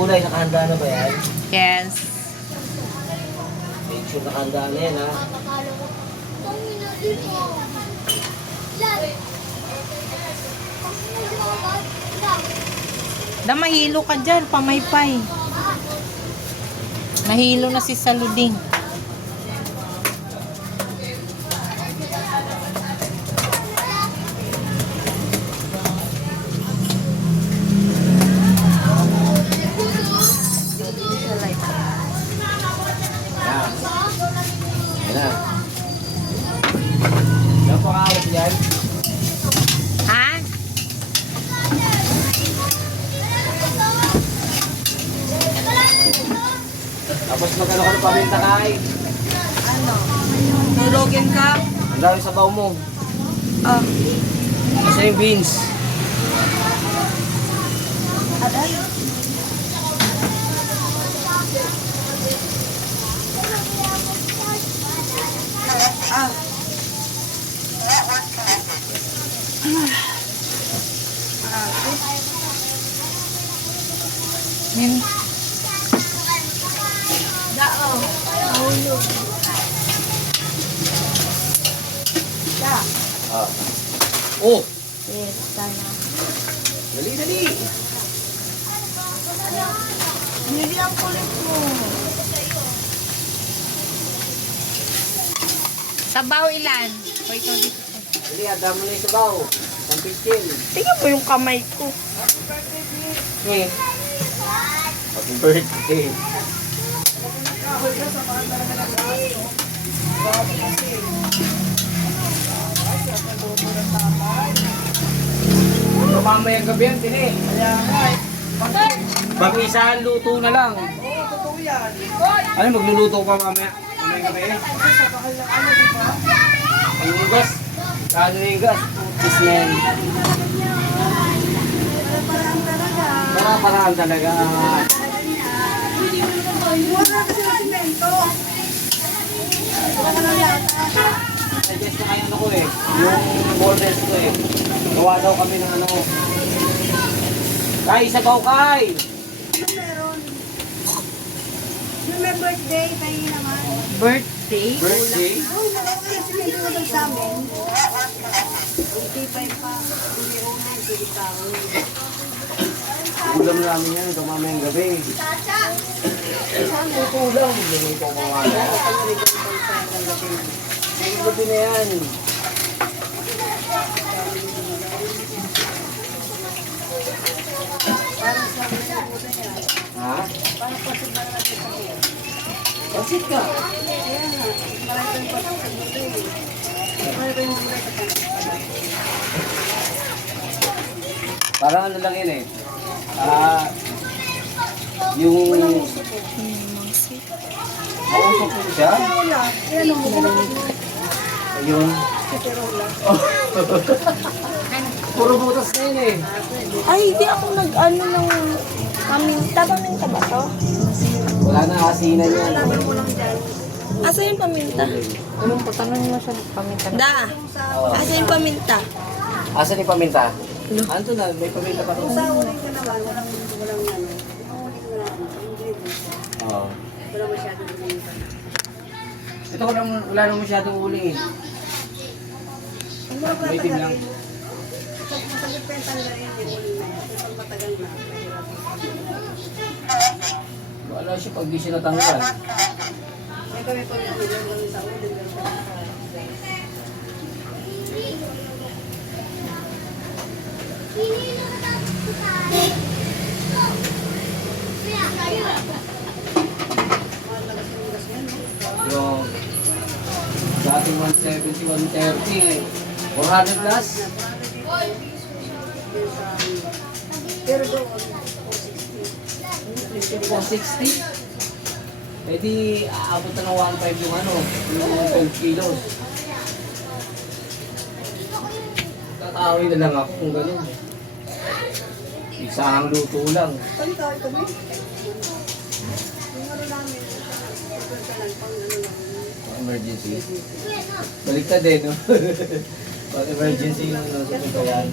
gulay, nakahanda na ba yan? Yes. Make sure nakahanda na yan, ha? Da, mahilo ka dyan, pamaypay. Nahilo na si Saluding. Yan na. Napakawat yan. Ha? Tapos magkano ka ng paminta kay? Ano? Nulogin ka? Ang dami sa baw mo. Ah. Kasi yung beans. Ah. Min. Dao. Aulo. Da. Ah. Oh! Yes, sana. Dali, dali! Hindi ang kulit mo. Sabaw ilan? O ikaw dito. Dali, adam mo na yung sabaw. 115. Tingnan mo yung kamay ko. Eh. Happy birthday. Mamayang gabi yan, tini. Mag-isang luto na lang. Oo, totoo yan. Ano, magluluto pa mamaya? Mamayang gabi eh. Sa bakal ng ano, di ba? Ang gas. Kano na yung gas? Ismen. Parang talaga. Parang talaga. Wala kasi ng simento. Wala na yata. Suggest na kayo ano ko eh. Yung borders ko eh. Gawa daw kami ng ano. Kay, sabaw kay! Ano meron? Yung may birthday, tayo naman. Birthday? Birthday? Oo, wala ko yung simento na doon sa amin. Okay pa yung pa. Umiunan, pwede ka. Ulam namin yan. Ito mamayang gabi. Saan luto lang? Luto ko mamaya. Ang gabi na yan. Parang sa mga nabutan niya. Ha? Parang pasig na natin sa iyo. Pansit ka. Kaya nga, marami pa sa buto eh. Marami pa yung gulay sa kanila. Parang ano lang yun eh. Yung... Mausok mo siya? Wala. Yan ang mga Ayun. Perola. Puro butas na yun eh. Ay, hindi ako nag-ano ng paminta. Paminta ba to? Wala na asinan yan. Laban mo lang dyan. Asa yung paminta? Anong patanong mo siya ng paminta? Da! Asa yung paminta? Asan yung paminta? Anto na, may paminta pa rin. Sa uling ka naman, walang ano. Uling mo lang. Ingredient. Oo. Wala masyadong uling ka. Ito ko lang, wala nang masyadong uling eh. Ang mga May plata tim ka lang. rin. Masagit pa yung tangga rin yung uling na yan. Kapag matagal na. Wala siya pag di siya natanggal. May kami pa yung uling sa uling. Yung sa ating 170, 130, 400 plus. Pero doon, 460. Eh di, aabot na ng 1.5 yung ano, yung 12 kilos. Tatawin na lang ako kung gano'n. Isang luto lang. pantay kami. Yung ano namin, pagkasalan pang ano lang. Emergency. Baliktad eh, no? Pag emergency yung nasusunod pa yan.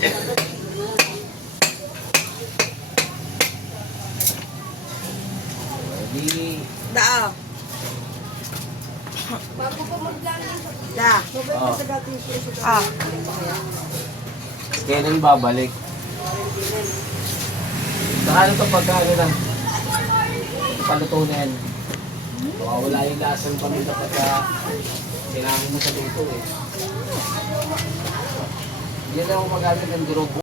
Di, Da. Bago pa mag-lagay. Da. Mabay pa sa dating suso. Ah. kailan babalik? Saka ano to pagka ano lang, paluto na yan. Wala yung lasang paminta pagka sinangin mo sa luto eh. Yan lang ako magamit ng durog.